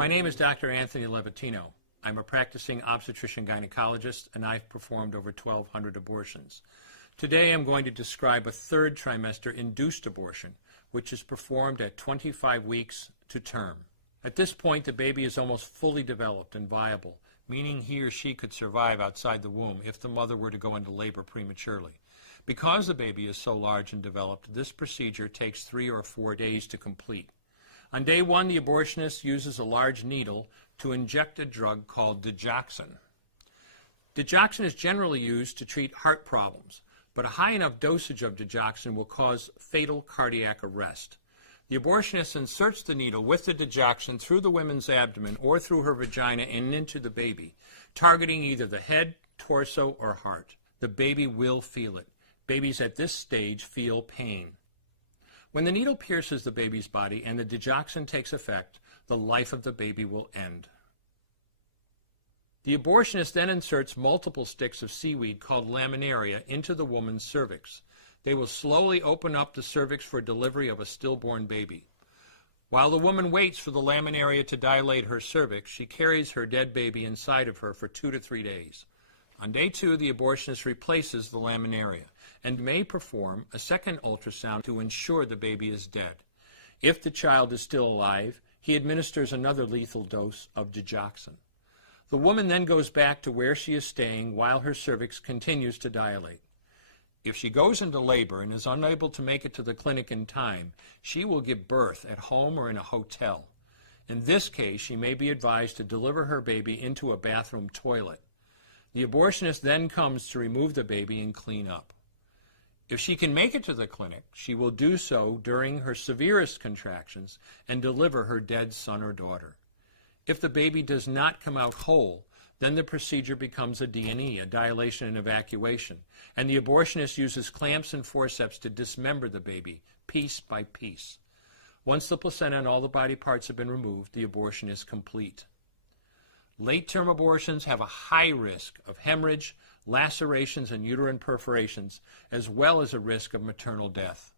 My name is Dr. Anthony Levatino. I'm a practicing obstetrician-gynecologist, and I've performed over 1,200 abortions. Today I'm going to describe a third trimester induced abortion, which is performed at 25 weeks to term. At this point, the baby is almost fully developed and viable, meaning he or she could survive outside the womb if the mother were to go into labor prematurely. Because the baby is so large and developed, this procedure takes 3 or 4 days to complete. On day 1, the abortionist uses a large needle to inject a drug called digoxin. Digoxin is generally used to treat heart problems, but a high enough dosage of digoxin will cause fatal cardiac arrest. The abortionist inserts the needle with the digoxin through the woman's abdomen or through her vagina and into the baby, targeting either the head, torso, or heart. The baby will feel it. Babies at this stage feel pain. When the needle pierces the baby's body and the digoxin takes effect, the life of the baby will end. The abortionist then inserts multiple sticks of seaweed called laminaria into the woman's cervix. They will slowly open up the cervix for delivery of a stillborn baby. While the woman waits for the laminaria to dilate her cervix, she carries her dead baby inside of her for 2 to 3 days. On day 2, the abortionist replaces the laminaria and may perform a second ultrasound to ensure the baby is dead. If the child is still alive, he administers another lethal dose of digoxin. The woman then goes back to where she is staying while her cervix continues to dilate. If she goes into labor and is unable to make it to the clinic in time, she will give birth at home or in a hotel. In this case, she may be advised to deliver her baby into a bathroom toilet. The abortionist then comes to remove the baby and clean up. If she can make it to the clinic, she will do so during her severest contractions and deliver her dead son or daughter. If the baby does not come out whole, then the procedure becomes a D&E, a dilation and evacuation, and the abortionist uses clamps and forceps to dismember the baby, piece by piece. Once the placenta and all the body parts have been removed, the abortion is complete. Late-term abortions have a high risk of hemorrhage, lacerations, and uterine perforations, as well as a risk of maternal death.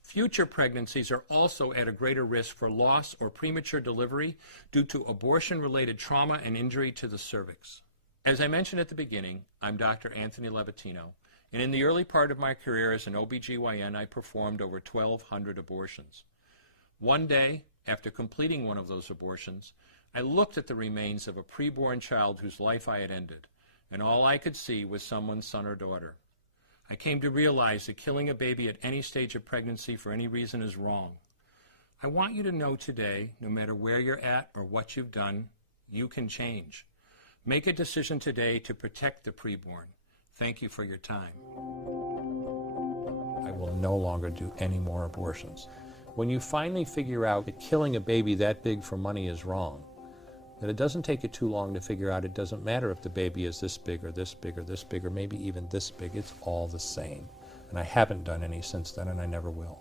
Future pregnancies are also at a greater risk for loss or premature delivery due to abortion-related trauma and injury to the cervix. As I mentioned at the beginning, I'm Dr. Anthony Levatino, and in the early part of my career as an OBGYN, I performed over 1,200 abortions. One day, after completing one of those abortions, I looked at the remains of a preborn child whose life I had ended, and all I could see was someone's son or daughter. I came to realize that killing a baby at any stage of pregnancy for any reason is wrong. I want you to know today, no matter where you're at or what you've done, you can change. Make a decision today to protect the preborn. Thank you for your time. I will no longer do any more abortions. When you finally figure out that killing a baby that big for money is wrong, that it doesn't take you too long to figure out it doesn't matter if the baby is this big or this big or this big or maybe even this big, it's all the same. And I haven't done any since then, and I never will.